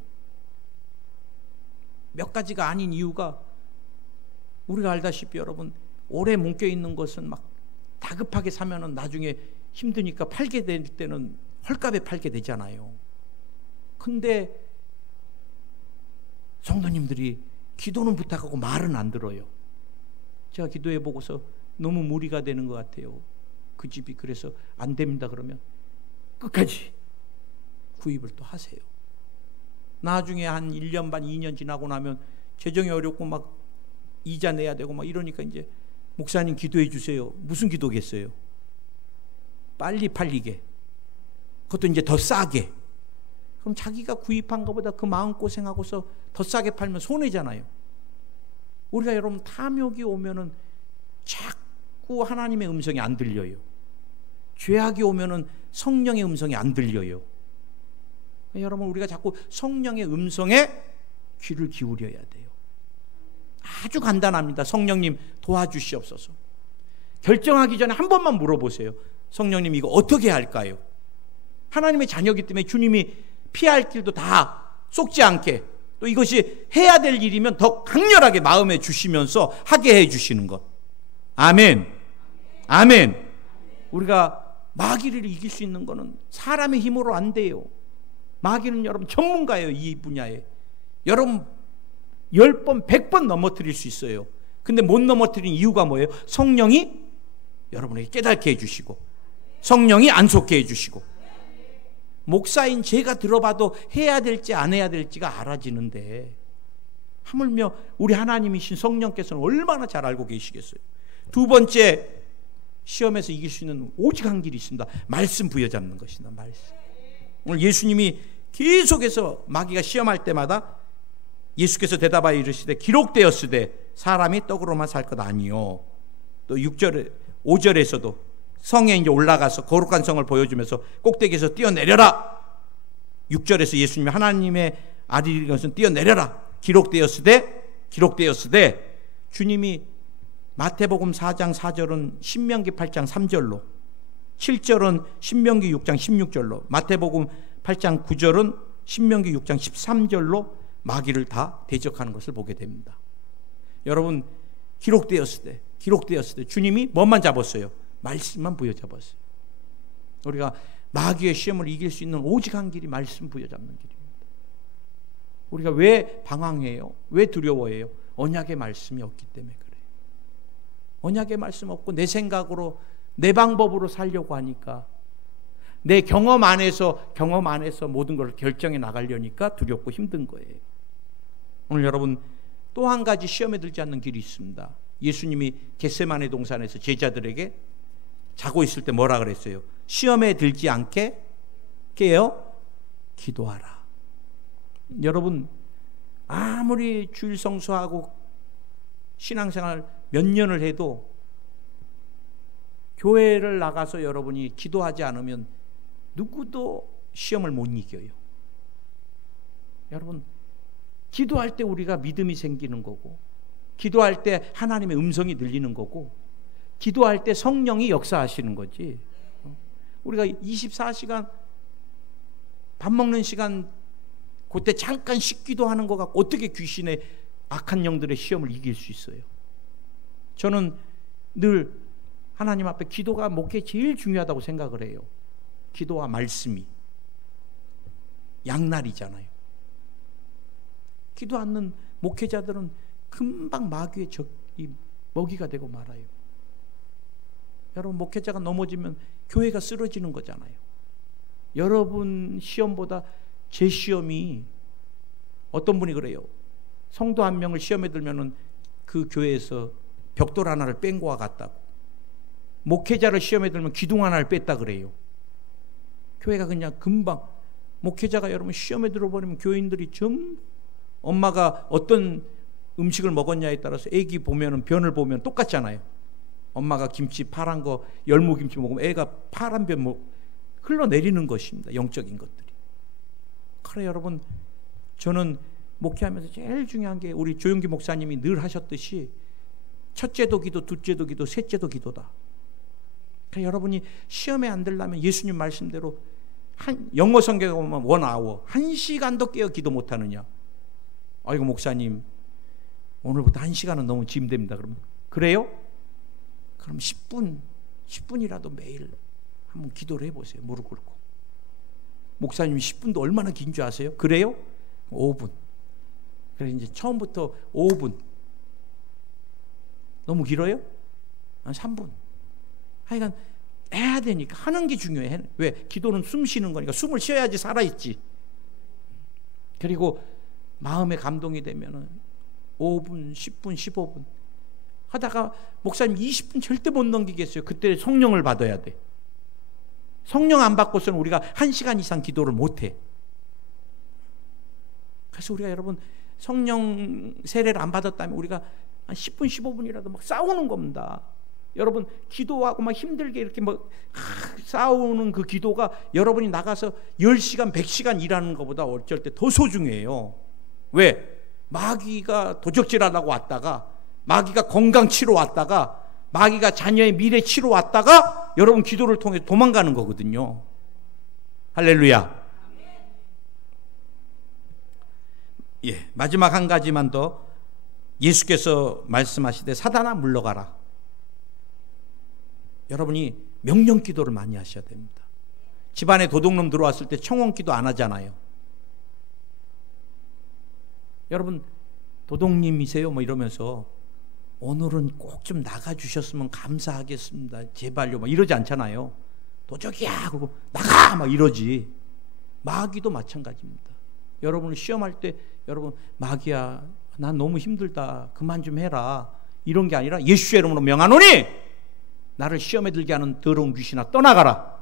몇 가지가 아닌 이유가 우리가 알다시피 여러분, 오래 뭉겨있는 것은 막 다급하게 사면은 나중에 힘드니까 팔게 될 때는 헐값에 팔게 되잖아요. 근데 성도님들이 기도는 부탁하고 말은 안 들어요. 제가 기도해 보고서 너무 무리가 되는 것 같아요. 그 집이 그래서 안 됩니다. 그러면 끝까지 구입을 또 하세요. 나중에 한 1년 반 2년 지나고 나면 재정이 어렵고 막 이자 내야 되고 막 이러니까 이제 목사님 기도해 주세요. 무슨 기도겠어요? 빨리 팔리게. 그것도 이제 더 싸게. 그럼 자기가 구입한 것보다 그 마음고생하고서 더 싸게 팔면 손해잖아요. 우리가 여러분 탐욕이 오면은 자꾸 하나님의 음성이 안 들려요. 죄악이 오면은 성령의 음성이 안 들려요. 여러분, 우리가 자꾸 성령의 음성에 귀를 기울여야 돼요. 아주 간단합니다. 성령님 도와주시옵소서. 결정하기 전에 한 번만 물어보세요. 성령님, 이거 어떻게 할까요? 하나님의 자녀이기 때문에 주님이 피할 길도 다 쏙지 않게, 또 이것이 해야 될 일이면 더 강렬하게 마음에 주시면서 하게 해 주시는 것. 아멘. 아멘. 우리가 마귀를 이길 수 있는 것은 사람의 힘으로 안 돼요. 마귀는 여러분 전문가예요. 이 분야에. 여러분 10번 100번 넘어뜨릴 수 있어요. 근데 못 넘어뜨린 이유가 뭐예요? 성령이 여러분에게 깨닫게 해주시고, 성령이 안속게 해주시고. 목사인 제가 들어봐도 해야 될지 안 해야 될지가 알아지는데 하물며 우리 하나님이신 성령께서는 얼마나 잘 알고 계시겠어요. 두 번째, 시험에서 이길 수 있는 오직 한 길이 있습니다. 말씀 부여잡는 것이다. 말씀. 오늘 예수님이 계속해서 마귀가 시험할 때마다 예수께서 대답하여 이르시되 기록되었으되 사람이 떡으로만 살 것 아니요. 또 6절에 5절에서도 성에 이제 올라가서 거룩한 성을 보여주면서 꼭대기에서 뛰어내려라. 6절에서 예수님이 하나님의 아들인 것은 뛰어내려라. 기록되었으되 주님이 마태복음 4장 4절은 신명기 8장 3절로, 7절은 신명기 6장 16절로, 마태복음 8장 9절은 신명기 6장 13절로 마귀를 다 대적하는 것을 보게 됩니다. 여러분, 기록되었을 때 주님이 뭐만 잡았어요? 말씀만 부여잡았어요. 우리가 마귀의 시험을 이길 수 있는 오직 한 길이 말씀 부여잡는 길입니다. 우리가 왜 방황해요? 왜 두려워해요? 언약의 말씀이 없기 때문에 그래요. 언약의 말씀 없고 내 생각으로 내 방법으로 살려고 하니까, 내 경험 안에서 모든 걸 결정해 나가려니까 두렵고 힘든 거예요. 오늘 여러분, 또 한 가지 시험에 들지 않는 길이 있습니다. 예수님이 겟세마네 동산에서 제자들에게 자고 있을 때 뭐라 그랬어요? 시험에 들지 않게 깨어 기도하라. 여러분, 아무리 주일 성수하고 신앙생활 몇 년을 해도 교회를 나가서 여러분이 기도하지 않으면 누구도 시험을 못 이겨요. 여러분, 기도할 때 우리가 믿음이 생기는 거고, 기도할 때 하나님의 음성이 들리는 거고, 기도할 때 성령이 역사하시는 거지. 우리가 24시간 밥 먹는 시간 그때 잠깐 식기도 하는 것 같고 어떻게 귀신의 악한 영들의 시험을 이길 수 있어요? 저는 늘 하나님 앞에 기도가 목회에 제일 중요하다고 생각을 해요. 기도와 말씀이 양날이잖아요. 기도 않는 목회자들은 금방 마귀의 먹이가 되고 말아요. 여러분, 목회자가 넘어지면 교회가 쓰러지는 거잖아요. 여러분 시험보다 제 시험이, 어떤 분이 그래요. 성도 한 명을 시험에 들면은 그 교회에서 벽돌 하나를 뺀 거와 같다고. 목회자를 시험에 들면 기둥 하나를 뺐다 그래요. 교회가 그냥 금방, 목회자가 여러분 시험에 들어버리면 교인들이 전부, 엄마가 어떤 음식을 먹었냐에 따라서 애기 보면은 변을 보면 똑같잖아요. 엄마가 김치 파란 거, 열무김치 먹으면 애가 파란 변 흘러내리는 것입니다. 영적인 것들이. 그래 여러분, 저는 목회하면서 제일 중요한 게 우리 조용기 목사님이 늘 하셨듯이 첫째도 기도, 둘째도 기도, 셋째도 기도다. 그래 여러분이 시험에 안 들려면 예수님 말씀대로 영어 성경에 보면 1 hour, 1시간도 깨어 기도 못하느냐. 아이고 목사님, 오늘부터 1시간은 너무 짐됩니다. 그러면 그래요? 그럼 10분이라도 매일 한번 기도를 해보세요. 무릎 꿇고. 목사님 10분도 얼마나 긴 줄 아세요? 그래요? 5분. 그래 이제 처음부터 5분. 너무 길어요? 3분. 하여간 해야 되니까 하는 게 중요해. 왜? 기도는 숨 쉬는 거니까 숨을 쉬어야지 살아있지. 그리고 마음에 감동이 되면은 5분, 10분, 15분 하다가 목사님 20분 절대 못 넘기겠어요. 그때 성령을 받아야 돼. 성령 안 받고서는 우리가 1시간 이상 기도를 못해. 그래서 우리가 여러분 성령 세례를 안 받았다면 우리가 한 10분, 15분이라도 막 싸우는 겁니다. 여러분 기도하고 막 힘들게 이렇게 막 싸우는 그 기도가 여러분이 나가서 10시간, 100시간 일하는 것보다 어쩔 때 더 소중해요. 왜? 마귀가 도적질하려고 왔다가, 마귀가 건강 치러 왔다가, 마귀가 자녀의 미래 치러 왔다가 여러분 기도를 통해 도망가는 거거든요. 할렐루야. 예, 마지막 한 가지만 더. 예수께서 말씀하시되 사단아 물러가라. 여러분이 명령 기도를 많이 하셔야 됩니다. 집안에 도둑놈 들어왔을 때 청원 기도 안 하잖아요. 여러분 도둑님이세요? 뭐 이러면서 오늘은 꼭 좀 나가주셨으면 감사하겠습니다. 제발요. 막 이러지 않잖아요. 도적이야. 그러고 나가! 막 이러지. 마귀도 마찬가지입니다. 여러분을 시험할 때 여러분 마귀야 난 너무 힘들다, 그만 좀 해라, 이런 게 아니라 예수의 이름으로 명하노니 나를 시험에 들게 하는 더러운 귀신아 떠나가라.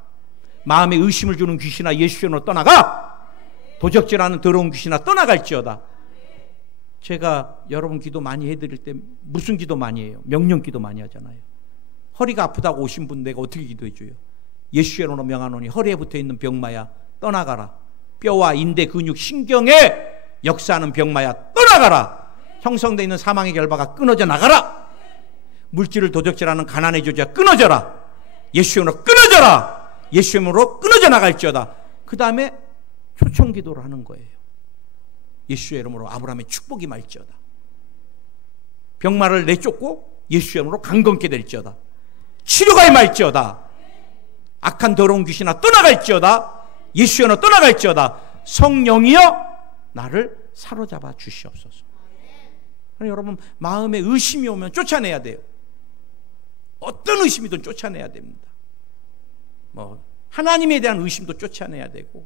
마음에 의심을 주는 귀신아 예수의 이름으로 떠나가. 도적질하는 더러운 귀신아 떠나갈지어다. 제가 여러분 기도 많이 해드릴 때 무슨 기도 많이 해요? 명령 기도 많이 하잖아요. 허리가 아프다고 오신 분 내가 어떻게 기도해줘요? 예수의 이름으로 명하노니 허리에 붙어있는 병마야 떠나가라. 뼈와 인대 근육 신경에 역사하는 병마야 떠나가라. 형성되어 있는 사망의 결과가 끊어져 나가라. 물질을 도적질하는 가난의 조지가 끊어져라. 예수의 이름으로 끊어져라. 예수의 이름으로 끊어져 나갈지어다. 그 다음에 초청 기도를 하는 거예요. 예수의 이름으로 아브라함의 축복이 말지어다. 병마를 내쫓고 예수의 이름으로 강건케 될지어다. 치료가 임할지어다. 악한 더러운 귀신아 떠나갈지어다. 예수의 이름으로 떠나갈지어다. 성령이여 나를 사로잡아 주시옵소서. 여러분 마음에 의심이 오면 쫓아내야 돼요. 어떤 의심이든 쫓아내야 됩니다. 하나님에 대한 의심도 쫓아내야 되고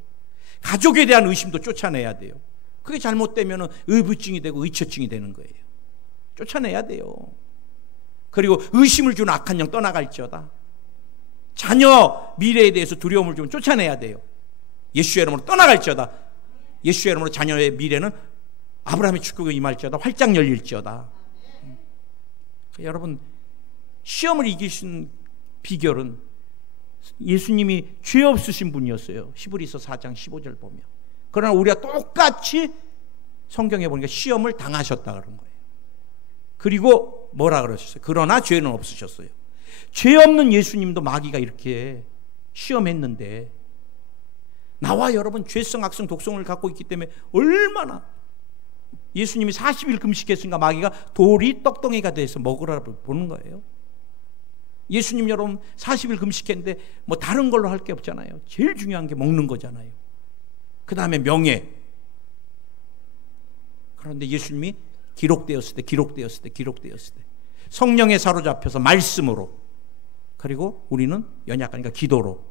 가족에 대한 의심도 쫓아내야 돼요. 그게 잘못되면 의부증이 되고 의처증이 되는 거예요. 쫓아내야 돼요. 그리고 의심을 주는 악한 영 떠나갈지어다. 자녀 미래에 대해서 두려움을 주면 쫓아내야 돼요. 예수의 이름으로 떠나갈지어다. 예수의 이름으로 자녀의 미래는 아브라함의 축복이 임할지어다. 활짝 열릴지어다. 여러분 시험을 이기신 비결은 예수님이 죄 없으신 분이었어요. 히브리서 4장 15절 보면. 그러나 우리가 똑같이 성경에 보니까 시험을 당하셨다 그런 거예요. 그리고 뭐라 그러셨어요? 그러나 죄는 없으셨어요. 죄 없는 예수님도 마귀가 이렇게 시험했는데 나와 여러분 죄성 악성 독성을 갖고 있기 때문에 얼마나 예수님이 40일 금식했으니까 마귀가 돌이 떡덩이가 돼서 먹으라고 보는 거예요. 예수님 여러분 40일 금식했는데 뭐 다른 걸로 할 게 없잖아요. 제일 중요한 게 먹는 거잖아요. 그 다음에 명예. 그런데 예수님이 기록되었을 때 성령에 사로잡혀서 말씀으로, 그리고 우리는 연약하니까 기도로.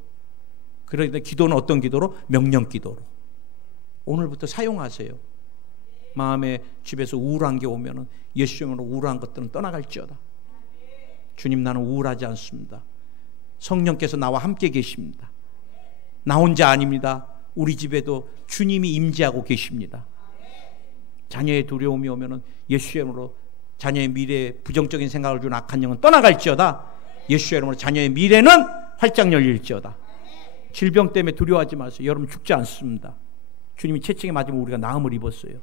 그런데 기도는 어떤 기도로? 명령 기도로. 오늘부터 사용하세요. 마음에 집에서 우울한 게 오면은 예수님으로 우울한 것들은 떠나갈지어다. 주님 나는 우울하지 않습니다. 성령께서 나와 함께 계십니다. 나 혼자 아닙니다. 우리 집에도 주님이 임재하고 계십니다. 자녀의 두려움이 오면은 예수의 이름으로 자녀의 미래에 부정적인 생각을 준 악한 영은 떠나갈지어다. 예수의 이름으로 자녀의 미래는 활짝 열릴지어다. 질병 때문에 두려워하지 마세요. 여러분 죽지 않습니다. 주님이 채찍에 맞으면 우리가 나음을 입었어요.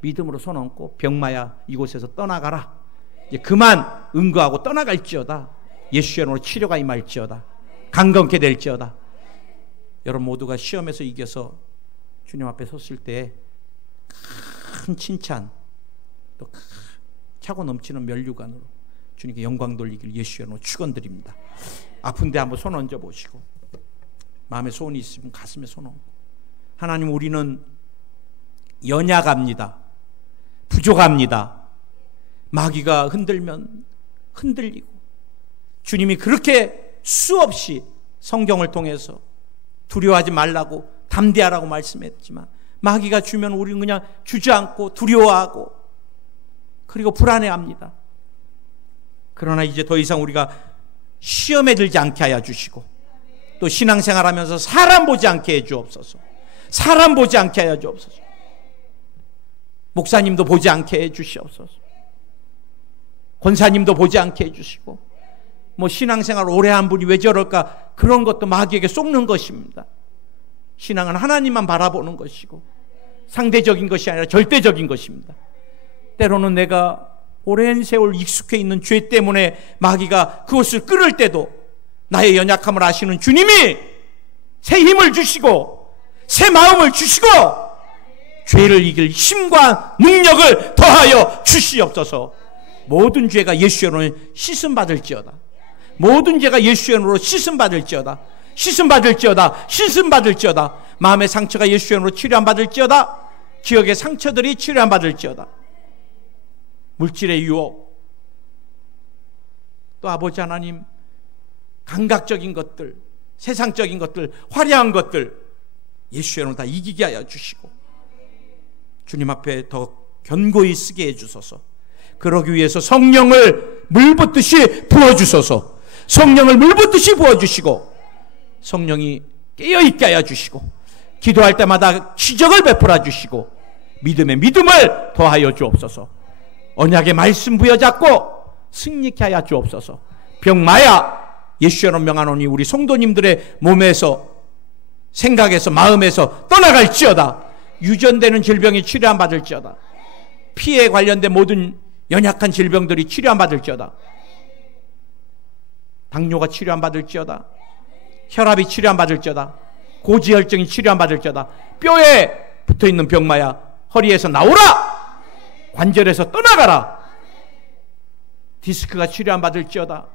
믿음으로 손 얹고 병마야 이곳에서 떠나가라. 이제 그만 은거하고 떠나갈지어다. 예수의 이름으로 치료가 임할지어다. 강건케 될지어다. 여러분 모두가 시험에서 이겨서 주님 앞에 섰을 때 큰 칭찬, 또 차고 넘치는 면류관으로 주님께 영광 돌리길 예수의 이름으로 축원드립니다. 아픈데 한번 손 얹어 보시고, 마음에 소원이 있으면 가슴에 손 얹고, 하나님 우리는 연약합니다. 부족합니다. 마귀가 흔들면 흔들리고, 주님이 그렇게 수없이 성경을 통해서 두려워하지 말라고 담대하라고 말씀했지만 마귀가 주면 우리는 그냥 주저앉고 두려워하고 그리고 불안해합니다. 그러나 이제 더 이상 우리가 시험에 들지 않게 하여 주시고, 또 신앙생활하면서 사람 보지 않게 해 주옵소서. 사람 보지 않게 하여 주옵소서. 목사님도 보지 않게 해 주시옵소서. 권사님도 보지 않게 해주시고, 뭐 신앙생활 오래 한 분이 왜 저럴까, 그런 것도 마귀에게 속는 것입니다. 신앙은 하나님만 바라보는 것이고 상대적인 것이 아니라 절대적인 것입니다. 때로는 내가 오랜 세월 익숙해 있는 죄 때문에 마귀가 그것을 끊을 때도 나의 연약함을 아시는 주님이 새 힘을 주시고 새 마음을 주시고 죄를 이길 힘과 능력을 더하여 주시옵소서. 모든 죄가 예수의 이름으로 씻음받을지어다. 모든 죄가 예수의 이름으로 씻음받을지어다. 씻음받을지어다. 씻음받을지어다. 마음의 상처가 예수의 이름으로 치료 안 받을지어다. 기억의 상처들이 치료 안 받을지어다. 물질의 유혹, 또 아버지 하나님 감각적인 것들, 세상적인 것들, 화려한 것들 예수의 이름으로 다 이기게 하여 주시고, 주님 앞에 더 견고히 쓰게 해주소서. 그러기 위해서 성령을 물붓듯이 부어주소서. 성령을 물붓듯이 부어주시고 성령이 깨어있게 하여 주시고 기도할 때마다 기적을 베풀어 주시고 믿음의 믿음을 더하여 주옵소서. 언약의 말씀 부여잡고 승리케 하여 주옵소서. 병마야 예수로 명하노니 우리 성도님들의 몸에서 생각에서 마음에서 떠나갈지어다. 유전되는 질병이 치료 받을지어다. 피에 관련된 모든 연약한 질병들이 치료 받을지어다. 당뇨가 치료 받을지어다. 혈압이 치료 받을지어다. 고지혈증이 치료 받을지어다. 뼈에 붙어있는 병마야 허리에서 나오라. 관절에서 떠나가라. 디스크가 치료 받을지어다.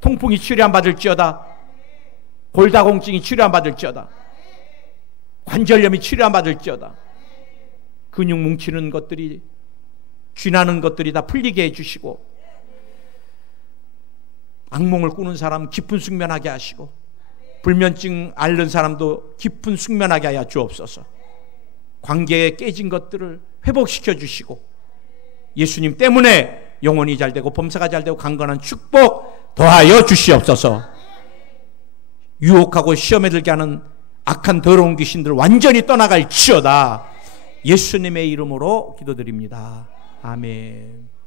통풍이 치료 받을지어다. 골다공증이 치료 받을지어다. 관절염이 치료 받을지어다. 근육 뭉치는 것들이 쥐나는 것들이 다 풀리게 해주시고 악몽을 꾸는 사람 깊은 숙면하게 하시고 불면증 앓는 사람도 깊은 숙면하게 하여 주옵소서. 관계에 깨진 것들을 회복시켜 주시고 예수님 때문에 영혼이 잘되고 범사가 잘되고 강건한 축복 더하여 주시옵소서. 유혹하고 시험에 들게 하는 악한 더러운 귀신들 완전히 떠나갈지어다. 예수님의 이름으로 기도드립니다. 아멘.